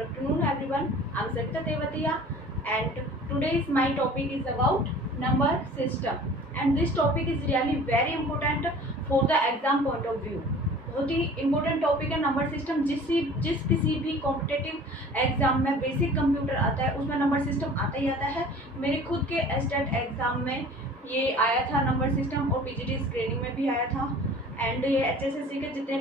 Good afternoon everyone. I'm Sakta Tevatia and today's my topic is about number system and this topic is really very important for the exam point of view. बहुत ही important topic है number system. जिस किसी भी competitive exam में basic computer आता है उसमें number system आता ही आता है। मेरे खुद के एस्टेट एग्जाम में ये आया था नंबर सिस्टम और पीजीटी स्क्रीनिंग में भी आया था। एंड ये एचएसएससी के जितने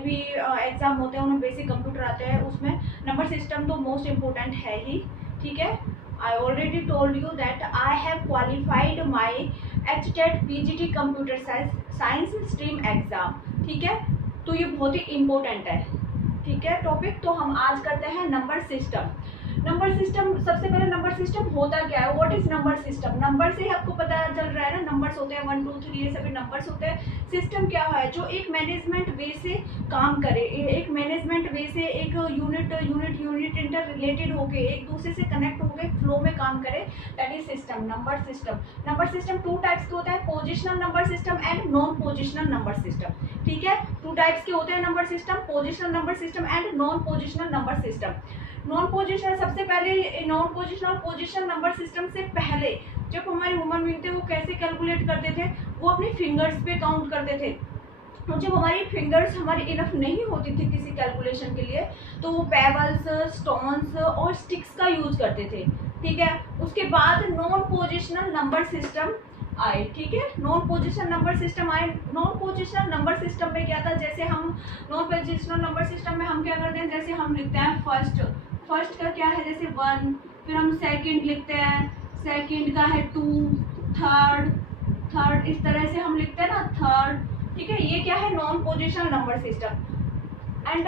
भी एग्जाम होते हैं उनमें बेसिक कंप्यूटर आते हैं, उसमें नंबर सिस्टम तो मोस्ट इम्पोर्टेंट है ही। ठीक है, I already told you that I have qualified my HTET PGT computer science stream exam. ठीक है, तो ये बहुत ही इम्पोर्टेंट है। ठीक है टॉपिक, तो हम आज करते हैं नंबर सिस्टम। नंबर सिस्टम, सबसे पहले नंबर सिस्टम होता क्या है, what is number system. Number से ही आपको पता चल रहा है ना, नंबर्स होते हैं 1 2 3 ये सभी नंबर्स होते हैं। सिस्टम क्या है, जो एक मैनेजमेंट वे से काम करे, एक मैनेजमेंट वे से एक यूनिट इंटर रिलेटेड होके एक दूसरे से कनेक्ट होके फ्लो में काम करे, that is system, number system. Number system 2 types के होता है, positional number system and non positional number system. ठीक है, 2 टाइप्स के होते हैं number system, positional number system and non positional number system. Non positional, सबसे पहले non positional position number system से पहले जब हमारे ह्यूमन बीइंग थे वो कैसे कैलकुलेट करते थे, वो अपनी फिंगर्स पे काउंट करते थे। तो जब हमारी फिंगर्स हमारी इनफ नहीं होती थी किसी कैलकुलेशन के लिए तो वो पेबल्स, स्टोन्स और स्टिक्स का यूज करते थे। ठीक है, उसके बाद नॉन पोजिशनल नंबर सिस्टम आए। ठीक है, नॉन पोजिशनल नंबर सिस्टम आए। नॉन पोजिशनल नंबर सिस्टम में क्या था, जैसे हम नॉन पोजिशनल नंबर सिस्टम में हम क्या करते हैं, जैसे हम लिखते हैं फर्स्ट का क्या है, जैसे 1, फिर हम सेकंड लिखते हैं, सेकंड का है 2, थर्ड इस तरह से हम लिखते हैं ना, थर्ड। ठीक है, ये क्या है, non positional number system. And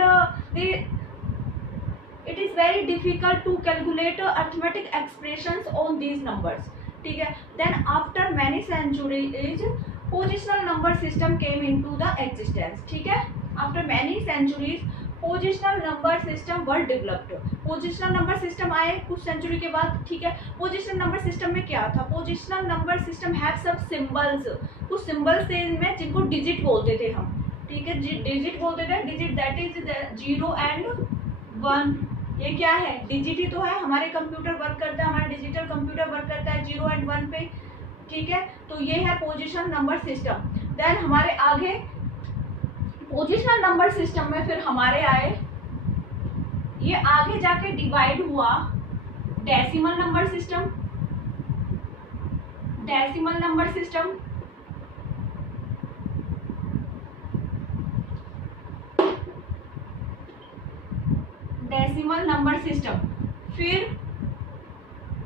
it is very difficult to calculate arithmetic expressions on these numbers. ठीक है, then after many centuries positional number system came into the existence. ठीक है, after many centuries positional number system were developed. Positional number system आए कुछ century के बाद। ठीक है, पोजिशनल नंबर सिस्टम में क्या था, पोजिशनल नंबर सिस्टम हैव सब सिंबल्स, कुछ सिंबल्स थे इनमें जिनको डिजिट बोलते थे हम। ठीक है, डिजिट बोलते थे, डिजिट दैट इज 0 एंड 1। ये क्या है, डिजिट ही तो है, हमारे कंप्यूटर वर्क करता है, हमारा डिजिटल कंप्यूटर वर्क करता है 0 एंड 1 पे। ठीक है, तो ये है पोजिशनल नंबर सिस्टम। देन हमारे आगे पोजिशनल नंबर सिस्टम में फिर हमारे आए, ये आगे जाके डिवाइड हुआ decimal number system, decimal number system, decimal number system, फिर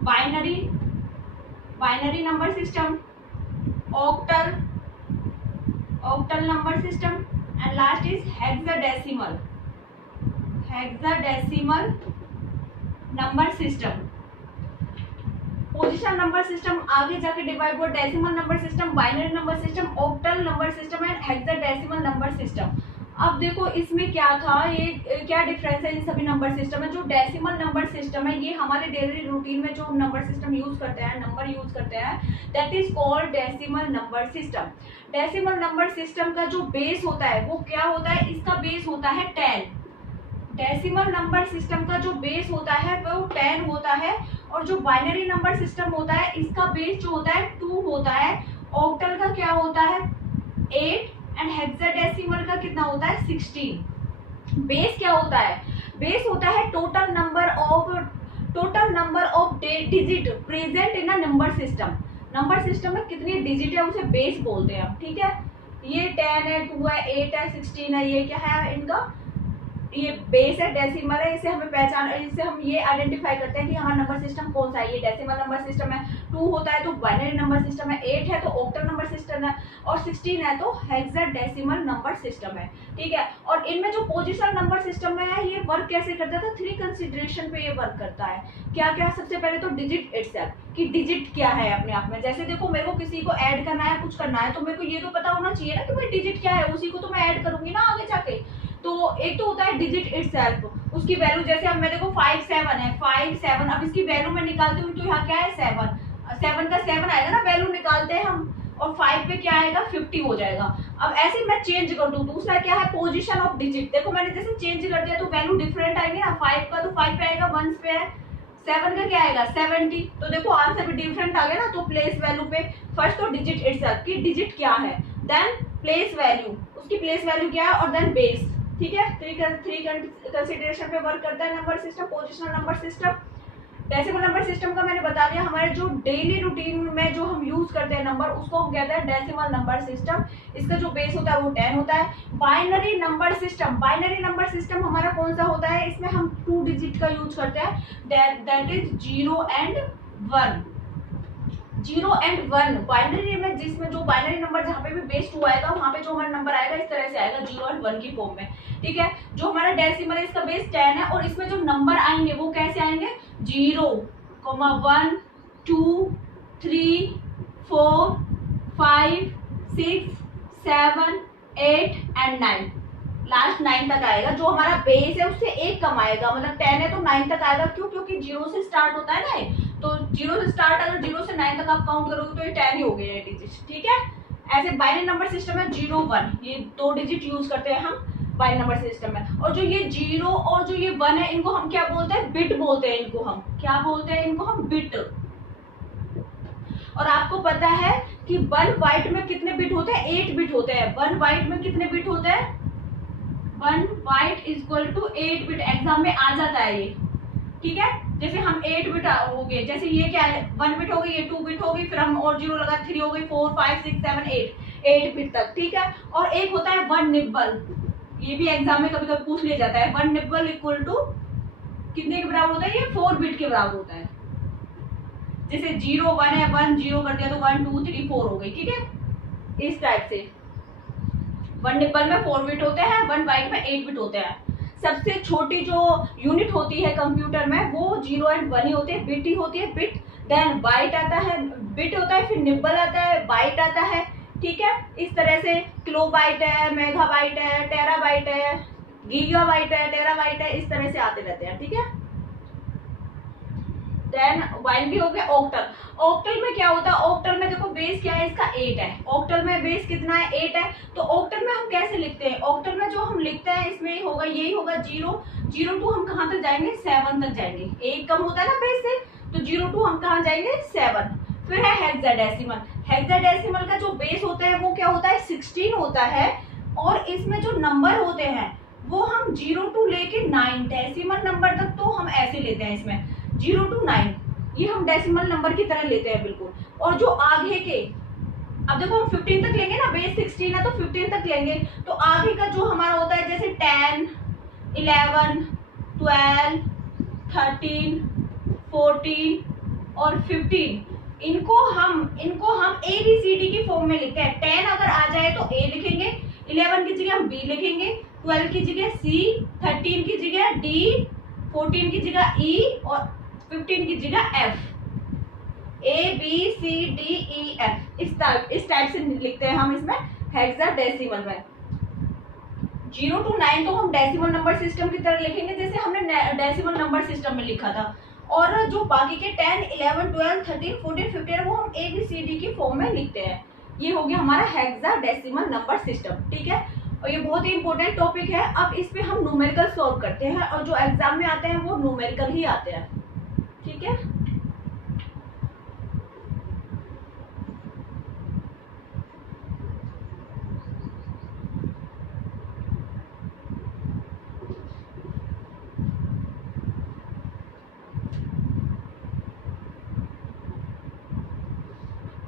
binary number system, octal number system and last is hexadecimal number system. Positional number system आगे जाके डिवाइड हुआ decimal number system, binary number system, octal number system and hexadecimal number system. अब देखो इसमें क्या था, ये क्या डिफरेंस है इन सभी नंबर सिस्टम में। जो डेसिमल नंबर सिस्टम है ये हमारे डेली रूटीन में जो हम नंबर सिस्टम यूज करते हैं, नंबर यूज करते हैं, that is called decimal number system. Decimal number system का जो बेस होता है वो क्या होता है, इसका बेस होता है 10। डेसिमल नंबर सिस्टम का जो बेस होता है वो 10 होता है, और जो बाइनरी नंबर सिस्टम होता है इसका बेस जो होता है 2 होता है। ऑक्टल का क्या होता है 8 एंड हेक्साडेसिमल का कितना होता है 16। बेस क्या होता है, बेस होता है total number of digit present in a number system. Number system में कितनी डिजिट है उसे बेस बोलते हैं हम। ठीक है, ये 10 है, 2 है, 8 है, 16 है, ये क्या है इनका, ये बेस है, डेसिमल है, इसे हमें पहचान, इससे हम ये आइडेंटिफाई करते हैं कि हमारा नंबर सिस्टम कौन सा है। ये डेसिमल नंबर सिस्टम है, 2 होता है तो बाइनरी नंबर सिस्टम है, 8 है तो ऑक्टल नंबर सिस्टम है, और 16 है तो हेक्साडेसिमल नंबर सिस्टम है। ठीक है, और इनमें जो पोजिशनल नंबर सिस्टम में है ये वर्क कैसे करता है, 3 कंसिडरेशन पे ये वर्क करता है। क्या क्या, सबसे पहले तो डिजिट इटसेल्फ, कि डिजिट क्या है अपने आप में। जैसे देखो मेरे को किसी को ऐड करना है, कुछ करना है, तो मेरे को ये तो पता होना चाहिए ना कि भाई डिजिट क्या है, उसी को तो मैं ऐड करूंगी ना आगे जाके। तो एक तो होता है डिजिट इटसेल्फ, उसकी वैल्यू, जैसे अब मैं देखो 5 7 है, 5 7, अब इसकी वैल्यू मैं निकालती हूँ तो यहाँ क्या है 7 का 7 आएगा ना, वैल्यू निकालते हैं हम। और 5 पे क्या आएगा 50 हो जाएगा। अब ऐसे मैं चेंज कर दूं, दूसरा क्या है पोजीशन ऑफ डिजिट, देखो मैंने जैसे चेंज कर दिया तो वैल्यू डिफरेंट आएगी ना, 5 का तो 5 पे आएगा, 1 पे है, 7 का क्या आएगा 70, तो देखो आंसर भी डिफरेंट आ गया ना। तो प्लेस वैल्यू पे फर्स्ट तो डिजिट इटसेल्फ की डिजिट क्या है, देन प्लेस वैल्यू, उसकी प्लेस वैल्यू क्या है, और देन बेस। ठीक है, थ्री कंसिडरेशन पे वर्क करता है number system, positional number system. Decimal number system का मैंने बता दिया, हमारे जो डेली रूटीन में जो हम यूज करते हैं नंबर, उसको हम कहते हैं डेसिमल नंबर सिस्टम। इसका जो बेस होता है वो 10 होता है। Binary number system, binary number system हमारा कौन सा होता है, इसमें हम 2 डिजिट का यूज करते हैं, that is 0 and 1। 0 and 1 binary में, जिसमें जो बाइनरी नंबर जहाँ पे भी बेस 2 आएगा वहाँ पे जो हमारा नंबर आएगा इस तरह से आएगा 0 एंड 1 की फॉर्म में। ठीक है, जो हमारा डेसिमल है इसका बेस 10 है, और इसमें जो नंबर आएंगे वो कैसे आएंगे 0, 1, 2, 3, 4, 5, 6, 7, 8 एंड 9, लास्ट 9 तक आएगा। जो हमारा बेस है उससे एक कम आएगा, मतलब 10 है तो 9 तक आएगा। क्यों, क्योंकि 0 से स्टार्ट होता है ना, तो 0 से स्टार्ट, अगर 0 से 9 तक आप काउंट करोगे तो ये 10 ही हो गए डिजिट। ठीक है, ऐसे बाइनरी नंबर सिस्टम में 0, 1 ये 2 डिजिट यूज करते हैं हम बाइनरी नंबर सिस्टम में। और जो ये 0 और जो ये 1 है, इनको हम क्या बोलते हैं, बिट बोलते हैं। इनको हम क्या बोलते हैं, इनको हम बिट। और आपको पता है कि 1 बाइट में कितने बिट होते हैं, 8 बिट होते हैं। 1 बाइट में कितने बिट होते हैं, 1 byte equal to 8 bit, exam में आ जाता है ये। ठीक है, जैसे हम 8 बिट हो गए, जैसे ये क्या है 1 बिट हो गई, ये 2 बिट हो गई, फिर हम और 0 लगा 3 हो गई, 4, 5, 6, 7, 8 बिट तक। ठीक है, और एक होता है 1 निब्बल, ये भी एग्जाम में कभी कभी पूछ लिया जाता है। 1 निब्बल इक्वल टू कितने के बराबर होता है, ये 4 बिट के बराबर होता है। जैसे 0, 1 है, 1 0 कर दिया तो 1 2 3 4 हो गई। ठीक है, इस टाइप से 1 निब्बल में 4 बिट होते हैं, 1 बाइट में 8 बिट होते हैं। सबसे छोटी जो यूनिट होती है कंप्यूटर में वो 0 एंड 1 ही होते हैं, बिट ही होती है, बिट। देन बाइट आता है, बिट होता है, फिर निब्बल आता है, बाइट आता है। ठीक है, इस तरह से किलोबाइट है, मेगाबाइट है, टेराबाइट है, गीगाबाइट है, टेराबाइट है, इस तरह से आते रहते हैं। ठीक है, देन बाइनरी हो गया ऑक्टल। ऑक्टल में क्या होता है, ऑक्टल में देखो बेस क्या है इसका 8 है। ऑक्टल में बेस कितना है 8 है। तो ऑक्टल में हम कैसे लिखते हैं, ऑक्टल में जो हम लिखते हैं इसमें होगा यही होगा 0 0 टू हम कहाँ तक जाएंगे 7 तक जाएंगे, एक कम होता है ना बेस से, तो 0 टू हम कहाँ जाएंगे 7। फिर है हेक्साडेसिमल। हेक्साडेसिमल का जो बेस होता है वो क्या होता है 16 होता है, और इसमें जो नंबर होते हैं वो हम 0 टू लेके 9 डेसिमल नंबर तक तो हम ऐसे लेते हैं, इसमें 0 टू 9 ये हम डेसिमल नंबर की तरह लेते हैं बिल्कुल। और जो आगे के, अब देखो हम 15 तक लेंगे ना, बेस 16 है तो 15 तक लेंगे, तो आगे का जो हमारा होता है जैसे 10, 11, 12, 13, 14 और 15, इनको हम ABCD की फॉर्म में लिखते हैं। 10 अगर आ जाए तो A लिखेंगे, 11 की जगह हम B लिखेंगे, 12 की जगह C, 13 की जगह D, 14 की जगह E और 15 की जगह F। ABCDEF इस टाइप से लिखते हैं हम इसमें हेक्साडेसिमल में। 0 टू 9 तो हम डेसिमल नंबर सिस्टम की तरह लिखेंगे जैसे हमने डेसिमल नंबर सिस्टम में लिखा था, और जो बाकी के 10, 11, 12, 13, 14, 15 वो हम ABCD की फॉर्म में लिखते हैं। ये हो गया हमारा हेक्साडेसिमल नंबर सिस्टम। ठीक है, और ये बहुत ही इंपॉर्टेंट टॉपिक है। अब इस पे हम न्यूमेरिकल सॉल्व करते हैं, और जो एग्जाम में आते हैं वो न्यूमेरिकल ही आते हैं। ठीक है,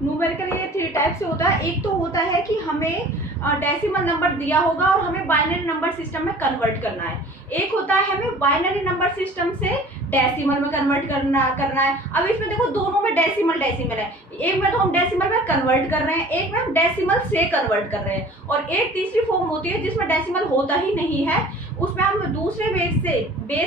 न्यूमेरिकल ये 3 टाइप से होता है। एक तो होता है कि हमें डेसिमल नंबर दिया होगा और हमें बाइनरी नंबर सिस्टम में कन्वर्ट करना है। एक होता है हमें बाइनरी नंबर सिस्टम से डेसिमल में कन्वर्ट करना है। अब इसमें देखो दोनों में डेसिमल है, एक में तो हम डेसिमल में कन्वर्ट कर रहे हैं, एक में हम डेसिमल से कन्वर्ट कर रहे हैं, और एक तीसरी फॉर्म होती है जिसमें डेसिमल होता ही नहीं है, उसमें हम दूसरे बेस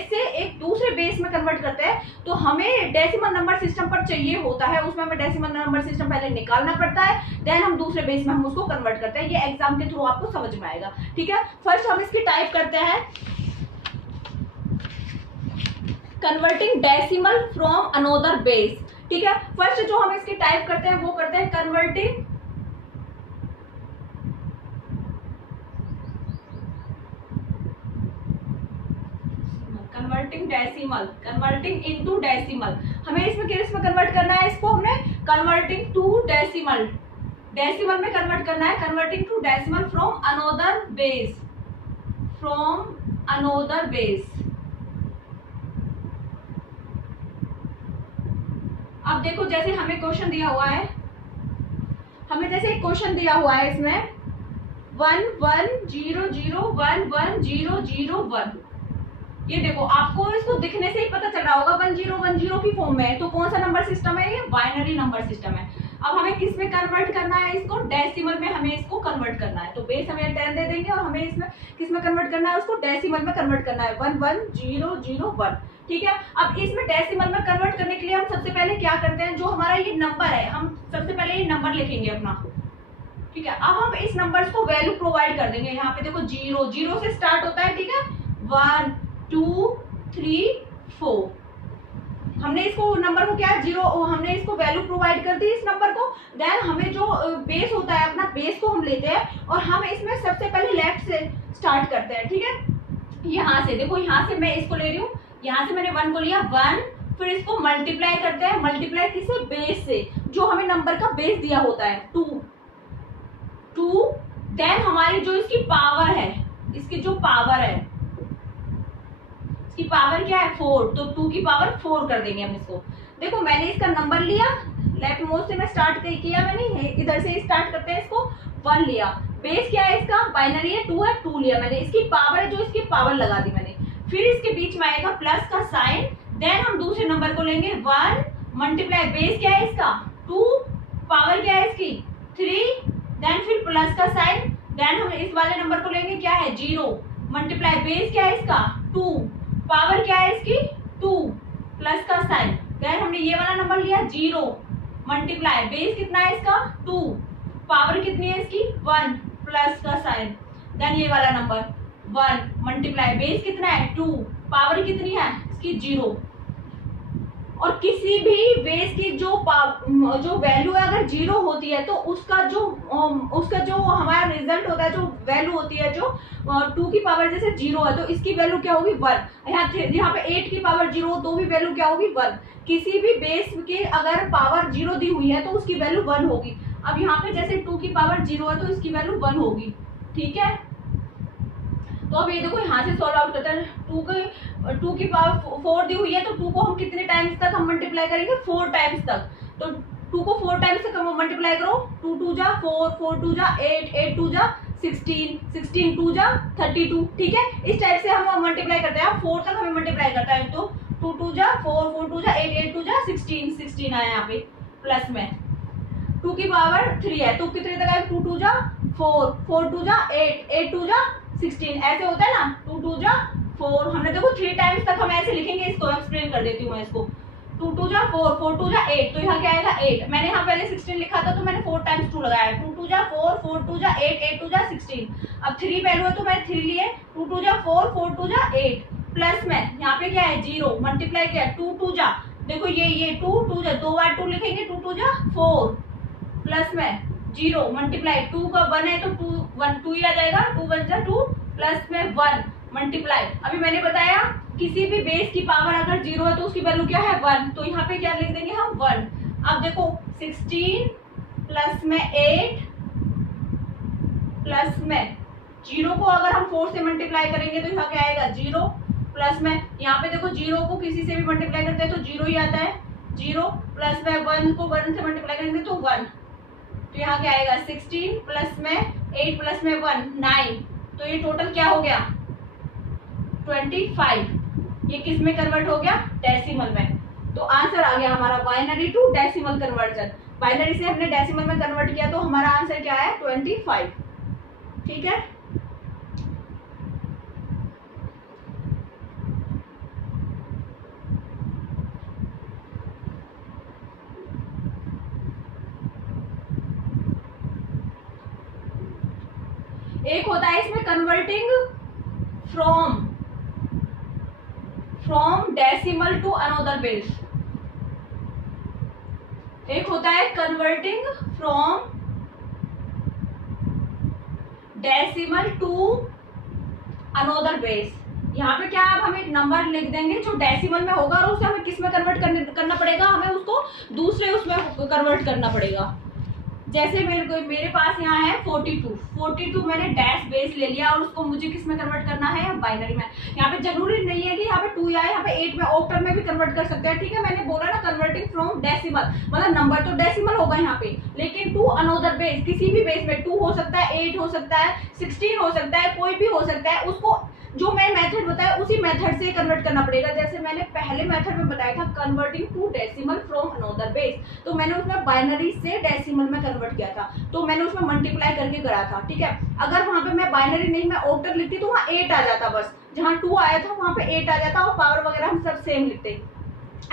से एक दूसरे बेस में कन्वर्ट करते हैं। तो हमें डेसिमल नंबर सिस्टम पर चाहिए होता है, उसमें हमें डेसिमल नंबर सिस्टम पहले निकालना पड़ता है, देन हम दूसरे बेस में हम उसको कन्वर्ट करते हैं। ये एग्जाम के थ्रू आपको समझ में आएगा। ठीक है, फर्स्ट हम इसकी टाइप करते हैं converting decimal from another base. ठीक है, फर्स्ट जो हम इसकी टाइप करते हैं वो करते हैं converting converting decimal, converting into decimal. हमें इसमें किस में कन्वर्ट करना है, इसको हमने कन्वर्टिंग टू डेसिमल, डेसिमल में कन्वर्ट करना है, converting to decimal from another base, from another base. अब देखो जैसे हमें क्वेश्चन दिया हुआ है, हमें जैसे एक क्वेश्चन दिया हुआ है इसमें 1 1 0 0 1 1 0 0 1। ये देखो आपको इसको दिखने से ही पता चल रहा होगा 1010 की फॉर्म में है, तो कौन सा नंबर सिस्टम है, ये बाइनरी नंबर सिस्टम है। अब हमें किस में कन्वर्ट करना है, इसको डेसिमल में हमें इसको कन्वर्ट करना है। तो बेस हमें 10 दे देंगे और हमें इसमें किस में कन्वर्ट करना है, उसको डेसिमल में कन्वर्ट करना है 1 1 0 0 1। ठीक है, अब इसमें डेसिमल में कन्वर्ट करने के लिए हम सबसे पहले क्या करते हैं, जो हमारा ये नंबर है हम सबसे पहले ये नंबर लिखेंगे अपना। ठीक है, अब हम इस नंबर्स को वैल्यू प्रोवाइड कर देंगे। यहाँ पे देखो 0 0 से स्टार्ट होता है, ठीक है, 1 2 3 4। हमने इसको नंबर को क्या 0, हमने इसको वैल्यू प्रोवाइड कर दी इस नंबर को। देन हमें जो बेस होता है अपना बेस को हम लेते हैं और हम इसमें सबसे पहले लेफ्ट से स्टार्ट करते हैं। ठीक है, यहाँ से देखो, यहाँ से मैं इसको ले रही हूँ, यहाँ से मैंने 1 को लिया 1, फिर इसको मल्टीप्लाई करते हैं, मल्टीप्लाई किसे, बेस से, जो हमें नंबर का बेस दिया होता है 2 2। देन हमारी जो इसकी पावर है, इसकी जो पावर है, इसकी पावर क्या है 4, तो 2 की पावर 4 कर देंगे हम इसको। देखो मैंने इसका नंबर लिया, लेफ्ट मोस्ट से मैं स्टार्ट किया, मैंने इधर से स्टार्ट करते हैं, इसको 1 लिया। बेस क्या है इसका, बाइनरी है 2 है, 2 लिया मैंने। इसकी पावर है जो, इसकी पावर लगा दी मैंने। फिर इसके बीच में आएगा प्लस का साइन, देन हम दूसरे नंबर को लेंगे 1 मल्टीप्लाई, बेस क्या है इसका 2, पावर क्या है इसकी 3, देन फिर प्लस का साइन, देन हम इस वाले नंबर को लेंगे क्या है 0 मल्टीप्लाई, बेस क्या है इसका 2, पावर क्या है इसकी 2, प्लस का साइन, देन हमने ये वाला नंबर लिया 0 मल्टीप्लाई, बेस कितना है इसका 2, पावर कितनी है इसकी 1, प्लस का साइन, देन ये वाला नंबर 1 मल्टीप्लाई, बेस कितना है 2, पावर कितनी है इसकी 0। और किसी भी बेस की जो वैल्यू है अगर 0 होती है तो उसका जो हमारा रिजल्ट होता है, जो वैल्यू होती है, जो 2 की पावर जैसे 0 है तो इसकी वैल्यू क्या होगी 1। यहाँ पे 8 की पावर 0 हो तो भी वैल्यू क्या होगी 1। किसी भी बेस की अगर पावर 0 दी हुई है तो उसकी वैल्यू 1 होगी। अब यहाँ पे जैसे 2 की पावर 0 है तो इसकी वैल्यू 1 होगी। ठीक है, तो अब ये देखो यहाँ से सॉल्व आउट करते हैं। 2 की पावर 4 दी हुई है तो 2 को हम कितने टाइम्स तक हम मल्टीप्लाई करेंगे 4 टाइम्स तक। तो 2 को 4 टाइम्स तक हम मल्टीप्लाई करो, 2 2 जा 4, 4 2 जा 8, 8 2 जा 16, 16 2 जा 32। ठीक है, इस टाइप से हम मल्टीप्लाई करते हैं। 4 तक हमें मल्टीप्लाई करता है, तो 2 2 जा 4, 4 2 जा 8, 8 2 जा 16, 16 आया यहाँ पे प्लस में। 2 की पावर 3 है तो कितने तक आएगा 2 2 जा 4, 4 2 जा 8, 8 2 जा 16, ऐसे होता है ना 2 2 जा 4। हमने देखो 3 टाइम्स तक हम ऐसे लिखेंगे, इसको एक्सप्लेन कर देती हूँ मैं इसको। 2 2 जा 4, 4 2 जा 8, तो यहाँ क्या आएगा 8। मैंने यहाँ पहले 16 लिखा था तो मैंने 4 टाइम्स 2 लगाया। 2 2 जा 4, 4 2 जा 8, 8 2 जा 16। अब 3 वैल्यू है तो मैंने 3 लिए, 2 2 जा 4, 4 2 जा 8 प्लस में यहाँ पे क्या है 0 मल्टीप्लाई किया, 2 2 जा, देखो ये 2 2 जा 2 बार 2 लिखेंगे, 2 2 जा 4 प्लस में 0 मल्टीप्लाई, 2 का 1 है तो 2 1 2 ही आ जाएगा, 2 1 जा 2 प्लस में 1 मल्टीप्लाई। अभी मैंने बताया किसी भी बेस की पावर अगर 0 है तो उसकी वैल्यू क्या है 1, तो यहाँ पे क्या लिख देंगे हम 1। अब देखो 16 प्लस में 8 प्लस में 0 को अगर हम 4 से मल्टीप्लाई करेंगे तो यहाँ क्या आएगा 0 प्लस में, यहाँ पे देखो 0 को किसी से भी मल्टीप्लाई करते हैं तो 0 ही आता है, 0 प्लस में 1 को 1 से मल्टीप्लाई करेंगे तो 1, तो यहाँ क्या आएगा 16 प्लस में 8 प्लस में 1 9, तो ये टोटल क्या हो गया 25। ये किस में कन्वर्ट हो गया डेसिमल में। तो आंसर आ गया हमारा binary to decimal conversion. Binary से हमने डेसिमल में कन्वर्ट किया तो हमारा आंसर क्या है 25। ठीक है, एक होता है इसमें converting from decimal to another base. एक होता है converting from decimal to another base. यहाँ पे क्या अब हमें नंबर लिख देंगे जो डेसिमल में होगा और उसे हमें किस में कन्वर्ट करना पड़ेगा, हमें उसको दूसरे उसमें कन्वर्ट करना पड़ेगा। जैसे मेरे पास यहाँ है 42 मैंने डैश बेस ले लिया और उसको मुझे किस में कन्वर्ट करना है, बाइनरी में। यहाँ पे जरूरी नहीं है कि यहाँ पे 2 या यहाँ पे 8 में ऑक्टल में भी कन्वर्ट कर सकते हैं, ठीक है। मैंने बोला ना कन्वर्टिंग फ्रॉम डेसिमल, मतलब नंबर तो डेसिमल होगा यहाँ पे, लेकिन टू अनदर बेस, किसी भी बेस में 2 हो सकता है, 8 हो सकता है, 16 हो सकता है, कोई भी हो सकता है, उसको जो मैं मेथड बताया उसी मेथड से कन्वर्ट करना पड़ेगा। जैसे मैंने पहले मेथड में बताया था converting to decimal from another base, तो मैंने उसमें बाइनरी से डेसिमल में कन्वर्ट किया था, तो मैंने उसमें मल्टीप्लाई करके करा था, ठीक है। अगर वहां पे मैं बाइनरी नहीं, मैं ऑक्टल लिखती तो वहां 8 आ जाता, बस जहां 2 आया था वहां पे 8 आ जाता और पावर वगैरह हम सब सेम लिखते।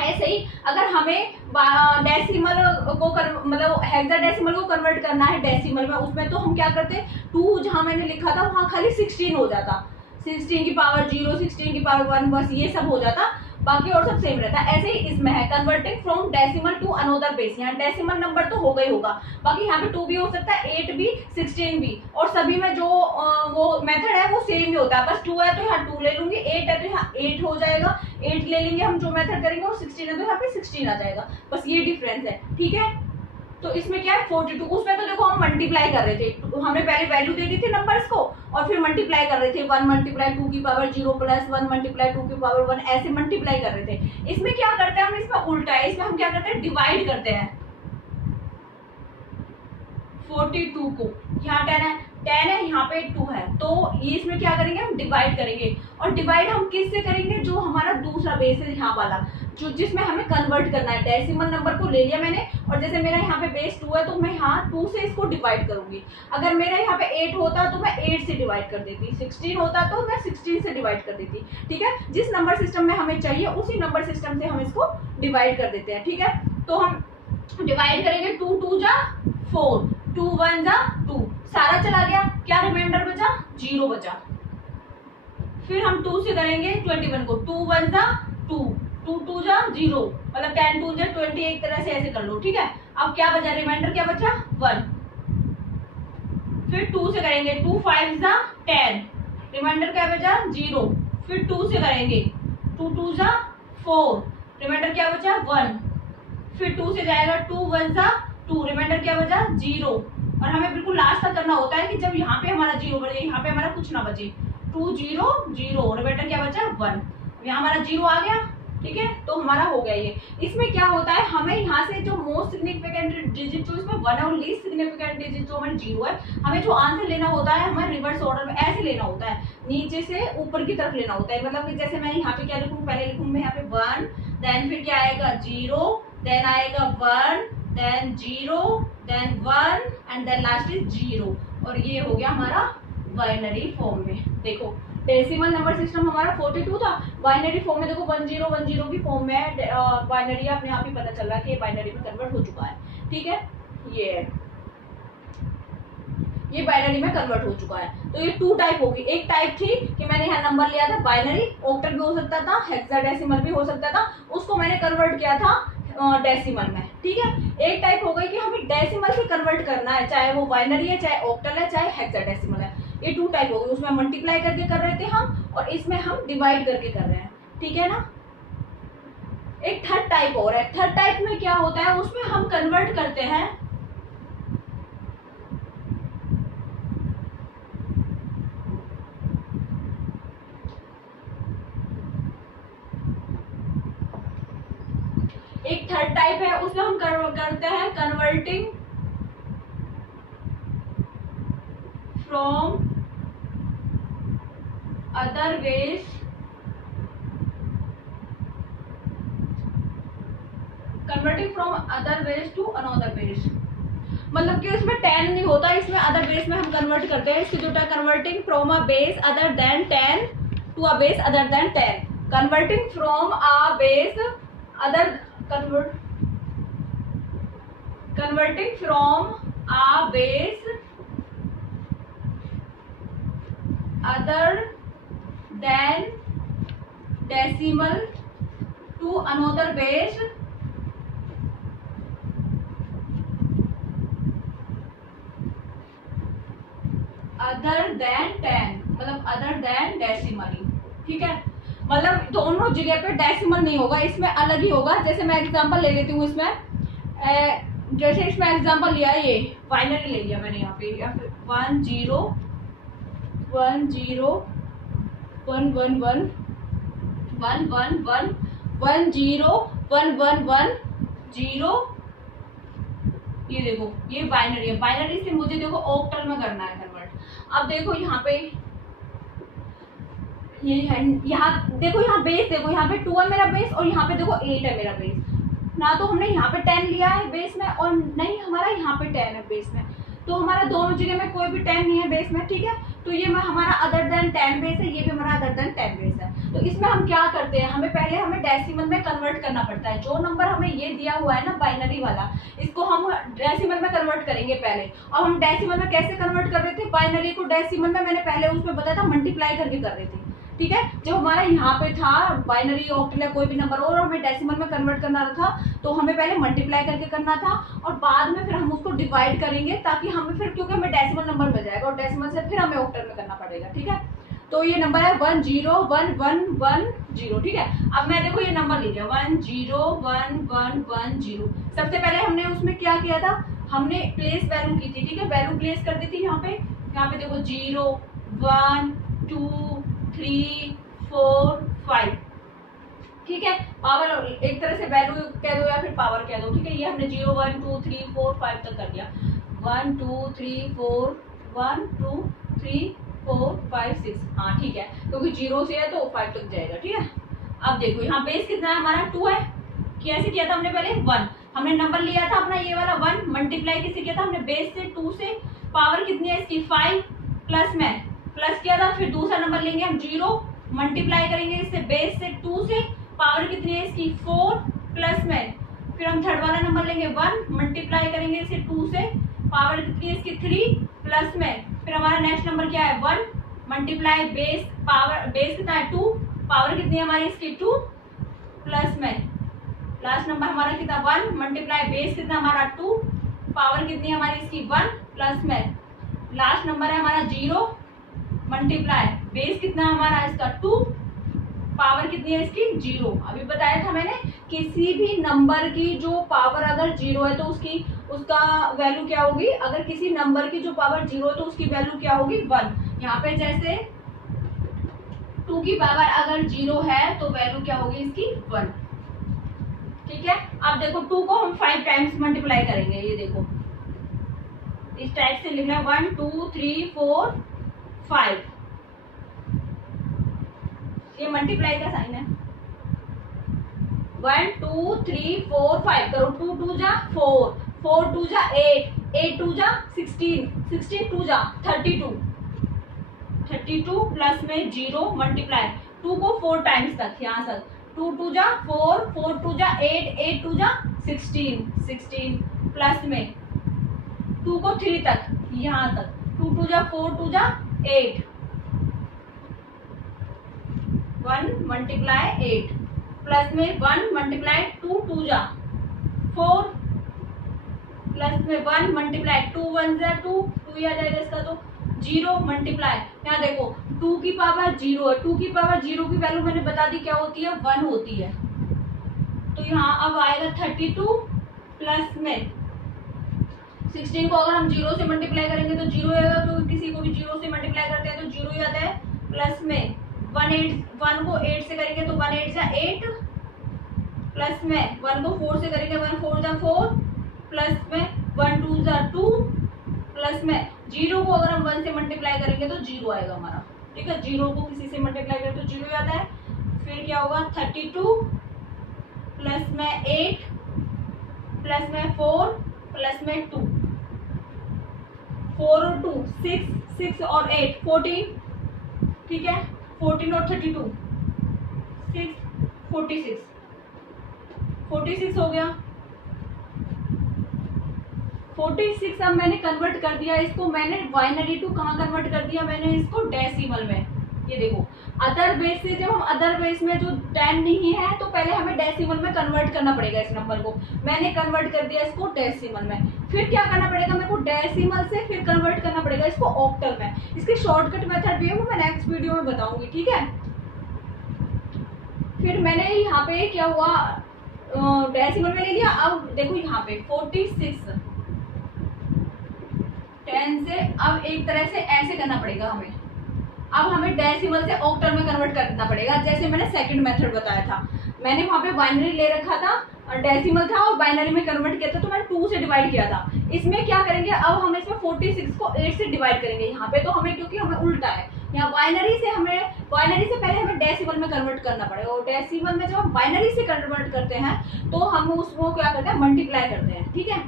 ऐसे ही अगर हमें डेसिमल को मतलब हेक्साडेसिमल को कन्वर्ट करना है डेसिमल में, उसमें तो हम क्या करते, 2 जहां मैंने लिखा था वहां खाली 16 हो जाता, 16 की पावर 0, 16 की पावर 1, बस ये सब हो जाता, बाकी और सब सेम रहता है। ऐसे ही इसमें है converting from decimal to another base, यहाँ डेसिमल नंबर तो होगा ही होगा, बाकी यहाँ पे 2 भी हो सकता है, 8 भी, 16 भी, और सभी में जो वो मेथड है वो सेम ही होता है। बस 2 है तो यहाँ 2 ले लूंगी, 8 है तो यहाँ 8 हो जाएगा, 8 ले लेंगे हम जो मेथड करेंगे, और 16 है तो यहाँ पे 16 आ जाएगा, बस ये डिफरेंस है, ठीक है। तो इसमें क्या है 42, उसमें तो देखो हम मल्टीप्लाई कर रहे थे, हमने पहले वैल्यू दे दी थी नंबर्स को और फिर मल्टीप्लाई कर रहे थे, 1 मल्टीप्लाई 2 की पावर 0 प्लस 1 मल्टीप्लाई 2 की पावर 1, ऐसे मल्टीप्लाई कर रहे थे। इसमें क्या करते हैं हम, इसमें उल्टा है, इसमें हम क्या करते हैं, डिवाइड करते हैं 42 को, यहाँ 10 है, 10 है, यहाँ पे 2 है, तो ये इसमें क्या करेंगे हम, डिवाइड करेंगे। और डिवाइड हम किससे करेंगे, जो हमारा दूसरा बेस है यहाँ वाला, जो जिसमें हमें कन्वर्ट करना है। डेसिमल नंबर को ले लिया मैंने, और जैसे मेरा यहाँ पे बेस 2 है तो मैं यहाँ 2 से इसको डिवाइड करूंगी। अगर मेरा यहाँ पे 8 होता तो मैं 8 से डिवाइड कर देती, 16 होता तो मैं 16 से डिवाइड कर देती, ठीक है। जिस नंबर सिस्टम में हमें चाहिए उसी नंबर सिस्टम से हम इसको डिवाइड कर देते हैं, ठीक है। तो हम डिवाइड करेंगे, 2 2 जा 4, 2 1 जा 2, सारा चला गया, क्या रिमाइंडर बचा, 0 बचा। फिर हम 2 से करेंगे 21 को, 2 1 जा 2, 2 2 जा 0, मतलब 10 2 जा 20, एक तरह से ऐसे कर लो, ठीक है। अब क्या बचा, रिमाइंडर क्या बचा, 1। फिर 2 से करेंगे, 2 5 जा 10, रिमाइंडर क्या बचा, 0। फिर 2 से करेंगे, 2 2 जा 4, रिमाइंडर क्या बचा, 1। फिर 2 से जाएगा, 2 1 जा 2, रिमाइंडर क्या बचा, 0। और हमें बिल्कुल लास्ट तक करना होता है कि जब यहाँ पे हमारा 0 बचे, यहाँ पे हमारा कुछ ना बचे, 2 0 0, रिमाइंडर क्या बचा, 1। यहाँ हमारा 0 आ गया, ठीक है, तो हमारा हो गया ये। इसमें क्या होता है, हमें यहाँ से जो मोस्ट सिग्निफिकेंट डिजिट जो इसमें 1 और लीस्ट सिग्निफिकेंट डिजिट जो हमारे 0 है, हमें जो आंसर लेना होता है हमें रिवर्स ऑर्डर में ऐसे लेना होता है, नीचे से ऊपर की तरफ लेना होता है। मतलब कि जैसे मैं यहाँ पे क्या लिखूँ, पहले लिखूँ मैं यहाँ पे 1, देन फिर क्या आएगा 0, देन आएगा 1, then 0, then 1 and then last is 0, और ये हो गया हमारा बाइनरी फॉर्म में। देखो डेसिमल नंबर सिस्टम हमारा 42 था, बाइनरी फॉर्म में देखो 1010 की फॉर्म में बाइनरी, अपने आप ही पता चल रहा है कि बाइनरी में कन्वर्ट हो चुका है, ठीक है। ये बाइनरी में कन्वर्ट हो चुका है। तो ये 2 टाइप होगी, एक टाइप थी कि मैंने यहाँ नंबर लिया था बाइनरी, ऑक्टल भी हो सकता था, हेक्साडेसिमल भी हो सकता था, उसको मैंने कन्वर्ट किया था डेसिमल में, ठीक है। एक टाइप हो गई कि हमें डेसिमल से कन्वर्ट करना है, चाहे वो बाइनरी है, चाहे ऑक्टल है, चाहे हेक्साडेसिमल है। ये 2 टाइप हो गई, उसमें मल्टीप्लाई करके कर रहे थे हम, और इसमें हम डिवाइड करके कर रहे हैं, ठीक है ना। एक थर्ड टाइप और है, थर्ड टाइप में क्या होता है, उसमें हम कन्वर्ट करते हैं एक थर्ड टाइप है, उसमें हम करते हैं converting from other base to another base. मतलब कि उसमें 10 नहीं होता, इसमें अदर बेस में हम कन्वर्ट करते हैं। इसकी जो converting from a base other than 10 to a base other than 10, converting from a base other converting from a base other than decimal to another base other than 10, मतलब other than decimal, ठीक है। मतलब दोनों जगह पे decimal नहीं होगा, इसमें अलग ही होगा। जैसे मैं एग्जांपल ले लेती हूँ इसमें, जैसे इसमें एग्जांपल लिया है, ये बाइनरी ले लिया मैंने यहाँ पे, या फिर 1 0 1 0 1 1 1 1 1 1 1 0 1 1 1 0। ये देखो ये बाइनरी है, बाइनरी से मुझे देखो ऑक्टल में करना है कन्वर्ट। अब देखो यहाँ पे ये है, यहाँ देखो यहाँ बेस, देखो यहाँ पे 2 है मेरा बेस और यहाँ पे देखो 8 है मेरा बेस। ना तो हमने यहाँ पे 10 लिया है बेस में और नहीं हमारा यहाँ पे 10 है बेस में, तो हमारा दोनों जगह में कोई भी 10 नहीं है बेस में, ठीक है। तो ये हमारा अदर देन 10 बेस है, ये भी हमारा अदर देन 10 बेस है। तो इसमें हम क्या करते हैं, हमें डेसिमल में कन्वर्ट करना पड़ता है। जो नंबर हमें ये दिया हुआ है ना बाइनरी वाला, इसको हम डेसिमल में कन्वर्ट करेंगे पहले। और हम डेसिमल में कैसे कन्वर्ट कर रहे थे, बाइनरी को डेसिमल में मैंने पहले उसमें बताया था मल्टीप्लाई करके कर रहे थे, ठीक है। जब हमारा यहाँ पे था बाइनरी ऑक्टल या कोई भी नंबर और हमें डेसिमल में कन्वर्ट करना था, तो हमें पहले मल्टीप्लाई करके करना था और बाद में फिर हम उसको डिवाइड करेंगे, ताकि हमें फिर, क्योंकि हमें डेसिमल नंबर मिल जाएगा और डेसिमल से फिर हमें ऑक्टल में करना पड़ेगा, ठीक है। तो ये नंबर है 1 0 1 1 1 0, ठीक है। अब मैं देखो ये नंबर लिख लिया 1 0 1 1 1 0। सबसे पहले हमने उसमें क्या किया था, हमने प्लेस वैल्यू की थी, ठीक है। वैल्यू प्लेस कर दी थी यहाँ पे देखो 0 1 2 3 4 5, ठीक है। पावर एक तरह से वैल्यू कह दो या फिर पावर कह दो, ठीक है। ये हमने 0 1 2 3 4 5 तक कर दिया। 1 2 3 4 1 2 3 4 5 6, हाँ ठीक है, क्योंकि 0 से है तो 5 तक जाएगा, ठीक है। अब देखो यहाँ बेस कितना है हमारा 2 है। कैसे किया था हमने पहले 1, हमने नंबर लिया था अपना ये वाला 1, मल्टीप्लाई किसे किया था हमने बेस से 2 से, पावर कितनी है इसकी 5, प्लस में प्लस किया था। फिर दूसरा नंबर लेंगे हम 0, मल्टीप्लाई करेंगे इससे बेस से 2 से, पावर कितनी है इसकी 4, प्लस में फिर हम थर्ड वाला नंबर लेंगे 1, मल्टीप्लाई करेंगे इसे 2 से, पावर कितनी है इसकी 3, प्लस में फिर हमारा नेक्स्ट नंबर क्या है 1, मल्टीप्लाई बेस, पावर बेस कितना है 2, पावर कितनी है हमारी इसकी 2, प्लस में लास्ट नंबर हमारा कितना 1, मल्टीप्लाई बेस कितना हमारा 2, पावर कितनी है हमारी इसकी 1, प्लस में लास्ट नंबर है हमारा 0, मल्टीप्लाई बेस कितना हमारा इसका 2, पावर कितनी है इसकी 0। अभी बताया था मैंने किसी भी नंबर की जो पावर अगर 0 है तो उसका वैल्यू क्या होगी, अगर किसी नंबर की जो पावर 0 है तो उसकी वैल्यू क्या होगी 1। यहाँ पे जैसे 2 की पावर अगर 0 है तो वैल्यू क्या होगी इसकी 1, ठीक है। अब देखो 2 को हम 5 टाइम्स मल्टीप्लाई करेंगे, ये देखो इस टाइप से लिखना है 1 2 3 4 5, ये मल्टीप्लाई का साइन है। 1 2 3 4 5 करो, 2 2 जा 4 4 2 जा 8 8 2 जा 16 16 2 जा 32 32 प्लस में 0, मल्टीप्लाई 2 को 4 टाइम्स तक यहाँ तक 2 2 जा 4 4 2 जा 8 8 2 जा 16 16 प्लस में 2 को 3 तक यहाँ तक 2 2 जा 4 2 जा 8 1 मल्टीप्लाई 8 प्लस में 1 मल्टीप्लाई 2 2 जा 4 प्लस में 1 मल्टीप्लाई 2 1 जा 2 2 आ जाएगा इसका तो 0 मल्टीप्लाई, यहाँ देखो 2 की पावर 0 है, 2 की पावर 0 की वैल्यू मैंने बता दी क्या होती है 1 होती है। तो यहाँ अब आएगा 32 प्लस में 16 को अगर हम 0 से मल्टीप्लाई करेंगे तो 0 आएगा, तो किसी को भी 0 से मल्टीप्लाई करते हैं तो 0 ही आता है। प्लस में 1 को 8 से करेंगे तो 1 8 जा 8, प्लस में 1 को 4 से करेंगे 1 4 जा 4, प्लस में 1 2 जा 2, प्लस में 0 को अगर हम 1 से मल्टीप्लाई करेंगे तो 0 आएगा हमारा, ठीक है। 0 को किसी से मल्टीप्लाई करें तो 0 आता है। फिर क्या होगा 32 प्लस में 8 प्लस में 4 प्लस में 2, 4 और 2 6 6 और 8 14, ठीक है। 14 और 32 6 46 46 हो गया। 46 अब मैंने कन्वर्ट कर दिया इसको, मैंने बाइनरी टू कहाँ कन्वर्ट कर दिया, मैंने इसको डेसिमल में। ये देखो अदर बेस से, जब हम अदर बेस में जो 10 नहीं है तो पहले हमें डेसिमल में कन्वर्ट करना पड़ेगा इस नंबर को, मैंने कन्वर्ट कर दिया इसको डेसिमल में। फिर क्या करना पड़ेगा मेरे को, डेसिमल से फिर कन्वर्ट करना पड़ेगा इसको ऑक्टल में। इसकी शॉर्टकट मेथड भी है, वो मैं नेक्स्ट वीडियो में बताऊंगी, ठीक है। फिर मैंने यहाँ पे क्या हुआ, डेसिमल में ले लिया। अब देखो यहाँ पे 46 10 से, अब एक तरह से ऐसे करना पड़ेगा हमें। अब हमें डेसिमल से ऑक्टल में कन्वर्ट करना पड़ेगा, जैसे मैंने सेकंड मेथड बताया था। मैंने वहाँ पे बाइनरी ले रखा था, डेसिमल था और बाइनरी में कन्वर्ट किया था, तो मैंने 2 से डिवाइड किया था। इसमें क्या करेंगे, अब हम इसमें 46 को 8 से डिवाइड करेंगे। यहाँ पे तो हमें, क्योंकि हमें उल्टा है, यहाँ बाइनरी से पहले हमें डेसिमल में कन्वर्ट करना पड़ेगा, और डेसिमल में जब हम बाइनरी से कन्वर्ट करते हैं तो हम उसको क्या करते हैं, मल्टीप्लाई करते हैं। ठीक है,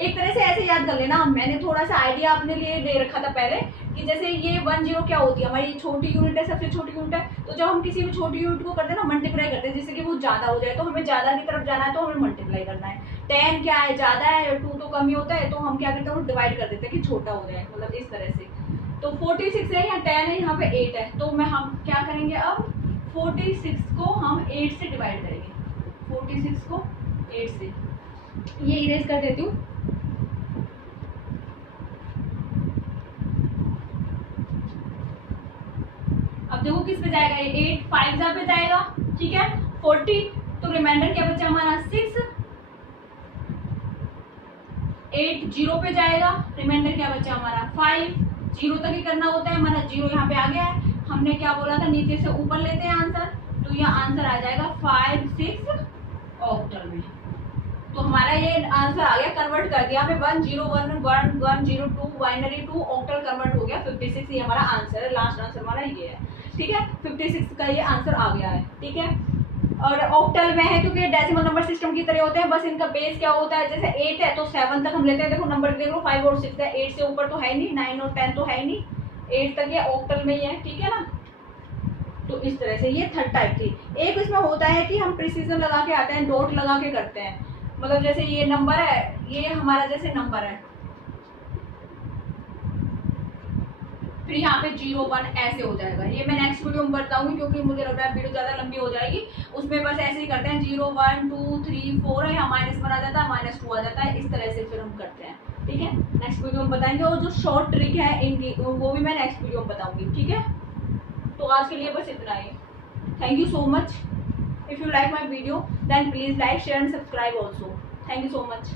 एक तरह से ऐसे याद कर लेना। मैंने थोड़ा सा आइडिया अपने लिए ले रखा था पहले कि जैसे ये 10 क्या होती है, हमारी छोटी यूनिट है, सबसे छोटी यूनिट है। तो जब हम किसी भी छोटी यूनिट को करते हैं ना, मल्टीप्लाई करते हैं, जिससे कि वो ज्यादा हो जाए, तो हमें ज्यादा की तरफ जाना है तो हमें मल्टीप्लाई करना है। 10 क्या है, ज्यादा है, 2 तो कम ही होता है, तो हम क्या करते हैं, वो डिवाइड कर देते हैं कि छोटा हो जाए, मतलब इस तरह से। तो 46 है, यहाँ 10 है, यहाँ पे 8 है, तो हम क्या करेंगे, अब 46 को हम 8 से डिवाइड करेंगे। 46 को 8 से, ये इरेज कर देती हूँ। अब देखो किस पे जाएगा, ये 8 5 पे जाएगा। ठीक है, 40, तो रिमाइंडर क्या बचा हमारा 6। 8 0 पे जाएगा, रिमाइंडर क्या बचा हमारा 5। 0 तक ही करना होता है, हमारा 0 यहाँ पे आ गया है। हमने क्या बोला था, नीचे से ऊपर लेते हैं आंसर, तो यह आंसर आ जाएगा 5 6 ऑक्टल में। तो हमारा ये आंसर आ गया, कन्वर्ट कर दिया हमें 1 0 1 1 1 0 2 बाइनरी 2 ऑक्टल कन्वर्ट हो गया 56। ये हमारा आंसर है, लास्ट आंसर हमारा ये है। ठीक है, 56 का ये आंसर आ गया है। ठीक है, और ऑक्टल में है क्योंकि डेसिमल नंबर सिस्टम की तरह होते हैं, बस इनका बेस क्या होता है, जैसे 8 है तो 7 तक हम लेते हैं। देखो नंबर देख लो, 5 और 6 है, 8 से ऊपर तो है नहीं, 9 और 10 तो है नहीं, 8 तक ये ऑक्टल में ही है। ठीक है ना, तो इस तरह से ये थर्ड टाइप थी। एक इसमें होता है कि हम प्रिसीजन लगा के आते हैं, डॉट लगा के करते हैं, मतलब जैसे ये नंबर है, ये हमारा जैसे नंबर है, फिर यहाँ पे 0 1 ऐसे हो जाएगा। ये मैं नेक्स्ट वीडियो में बताऊंगी, क्योंकि मुझे लग रहा है वीडियो ज्यादा लंबी हो जाएगी। उसमें बस ऐसे ही करते हैं, 0 1 2 3 4 है, यहाँ -1 आ जाता है, -2 आ जाता है, इस तरह से फिर हम करते हैं। ठीक है, नेक्स्ट वीडियो में बताएंगे, और जो शॉर्ट ट्रिक है इनकी वो भी मैं नेक्स्ट वीडियो में बताऊंगी। ठीक है, तो आज के लिए बस इतना ही। Thank you so much. If you like my video, then please like, share and subscribe also. Thank you so much.